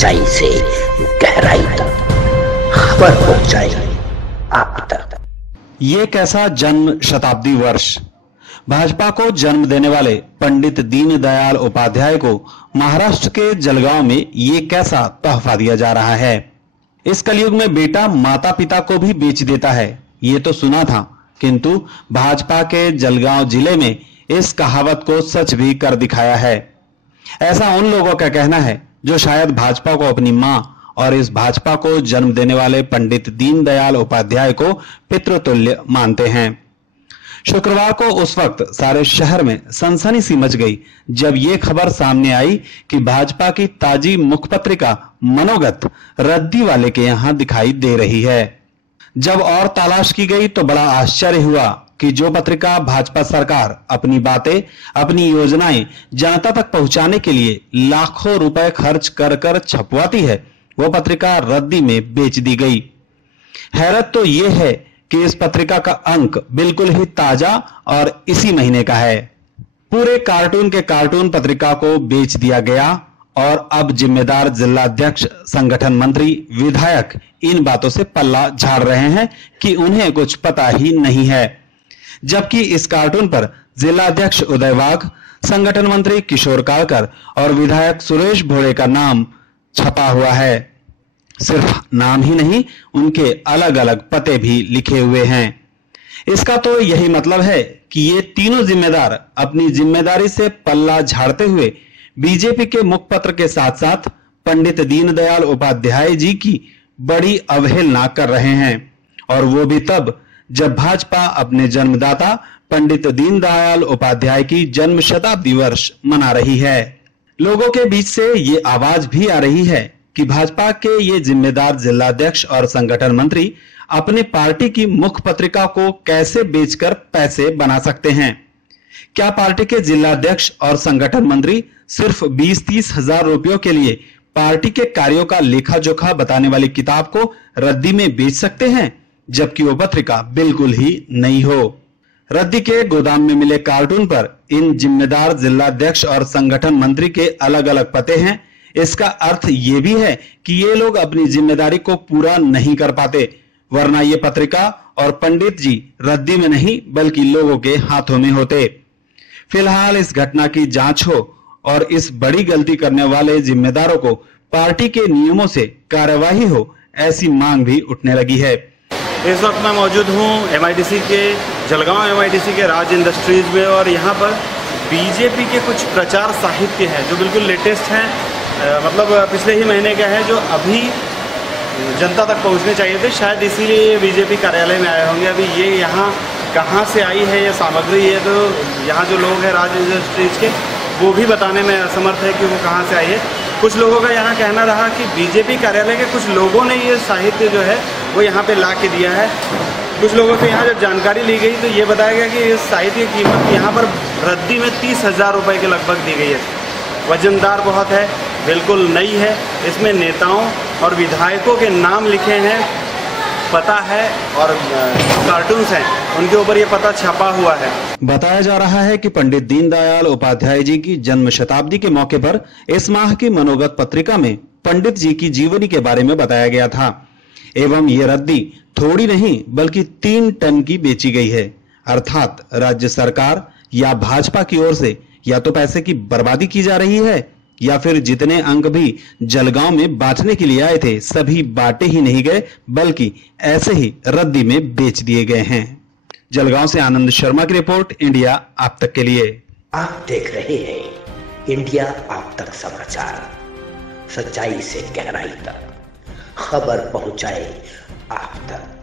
सच्चाई से गहराई तक खबर पहुंचाए आप तक। ये कैसा जन्म शताब्दी वर्ष। भाजपा को जन्म देने वाले पंडित दीनदयाल उपाध्याय को महाराष्ट्र के जलगांव में ये कैसा तोहफा दिया जा रहा है। इस कलयुग में बेटा माता पिता को भी बेच देता है, ये तो सुना था, किंतु भाजपा के जलगांव जिले में इस कहावत को सच भी कर दिखाया है। ऐसा उन लोगों का कहना है जो शायद भाजपा को अपनी मां और इस भाजपा को जन्म देने वाले पंडित दीनदयाल उपाध्याय को पितृतुल्य मानते हैं। शुक्रवार को उस वक्त सारे शहर में सनसनी सी मच गई जब यह खबर सामने आई कि भाजपा की ताजी मुखपत्रिका मनोगत रद्दी वाले के यहां दिखाई दे रही है। जब और तलाश की गई तो बड़ा आश्चर्य हुआ कि जो पत्रिका भाजपा सरकार अपनी बातें, अपनी योजनाएं जनता तक पहुंचाने के लिए लाखों रुपए खर्च कर कर छपवाती है, वो पत्रिका रद्दी में बेच दी गई। हैरत तो यह है कि इस पत्रिका का अंक बिल्कुल ही ताजा और इसी महीने का है। पूरे कार्टून के कार्टून पत्रिका को बेच दिया गया और अब जिम्मेदार जिलाध्यक्ष, संगठन मंत्री, विधायक इन बातों से पल्ला झाड़ रहे हैं कि उन्हें कुछ पता ही नहीं है, जबकि इस कार्टून पर जिलाध्यक्ष उदय वाघ, संगठन मंत्री किशोर कालकर और विधायक सुरेश भोड़े का नाम छपा हुआ है। सिर्फ नाम ही नहीं, उनके अलग अलग पते भी लिखे हुए हैं। इसका तो यही मतलब है कि ये तीनों जिम्मेदार अपनी जिम्मेदारी से पल्ला झाड़ते हुए बीजेपी के मुखपत्र के साथ साथ पंडित दीनदयाल उपाध्याय जी की बड़ी अवहेलना कर रहे हैं, और वो भी तब जब भाजपा अपने जन्मदाता पंडित दीनदयाल उपाध्याय की जन्म शताब्दी वर्ष मना रही है। लोगों के बीच से ये आवाज भी आ रही है कि भाजपा के ये जिम्मेदार जिलाध्यक्ष और संगठन मंत्री अपने पार्टी की मुख पत्रिका को कैसे बेचकर पैसे बना सकते हैं। क्या पार्टी के जिलाध्यक्ष और संगठन मंत्री सिर्फ 20-30 हजार रुपयों के लिए पार्टी के कार्यों का लेखा जोखा बताने वाली किताब को रद्दी में बेच सकते हैं, जबकि वो पत्रिका बिल्कुल ही नई हो। रद्दी के गोदाम में मिले कार्टून पर इन जिम्मेदार जिलाध्यक्ष और संगठन मंत्री के अलग अलग पते हैं। इसका अर्थ ये भी है कि ये लोग अपनी जिम्मेदारी को पूरा नहीं कर पाते, वरना ये पत्रिका और पंडित जी रद्दी में नहीं बल्कि लोगों के हाथों में होते। फिलहाल इस घटना की जांच हो और इस बड़ी गलती करने वाले जिम्मेदारों को पार्टी के नियमों से कार्यवाही हो, ऐसी मांग भी उठने लगी है। इस वक्त मैं मौजूद हूँ MIDC के जलगांव MIDC के राज इंडस्ट्रीज में, और यहाँ पर बीजेपी के कुछ प्रचार साहित्य है जो बिल्कुल लेटेस्ट हैं, मतलब पिछले ही महीने का है, जो अभी जनता तक पहुँचने चाहिए थे। शायद इसीलिए ये बीजेपी कार्यालय में आए होंगे। अभी ये यहाँ कहाँ से आई है ये सामग्री, ये तो यहाँ जो लोग हैं राज इंडस्ट्रीज के वो भी बताने में असमर्थ है कि वो कहाँ से आई है। कुछ लोगों का यहाँ कहना रहा कि बीजेपी कार्यालय के कुछ लोगों ने ये साहित्य जो है वो यहाँ पे ला के दिया है। कुछ लोगों से यहाँ जब जानकारी ली गई तो ये बताया गया कि इस साहित्य की कीमत यहाँ पर रद्दी में 30,000 रुपये के लगभग दी गई है। वजनदार बहुत है, बिल्कुल नई है। इसमें नेताओं और विधायकों के नाम लिखे हैं, पता है, और कार्टून्स हैं उनके ऊपर ये पता छपा हुआ है। बताया जा रहा है कि पंडित दीनदयाल उपाध्याय जी की जन्म शताब्दी के मौके पर इस माह की मनोगत पत्रिका में पंडित जी की जीवनी के बारे में बताया गया था, एवं ये रद्दी थोड़ी नहीं बल्कि 3 टन की बेची गई है। अर्थात राज्य सरकार या भाजपा की ओर से या तो पैसे की बर्बादी की जा रही है, या फिर जितने अंक भी जलगांव में बांटने के लिए आए थे सभी बांटे ही नहीं गए, बल्कि ऐसे ही रद्दी में बेच दिए गए हैं। जलगांव से आनंद शर्मा की रिपोर्ट, इंडिया आप तक के लिए। आप देख रहे हैं इंडिया आप तक समाचार, सच्चाई से गहराई तक खबर पहुंचाए आप तक।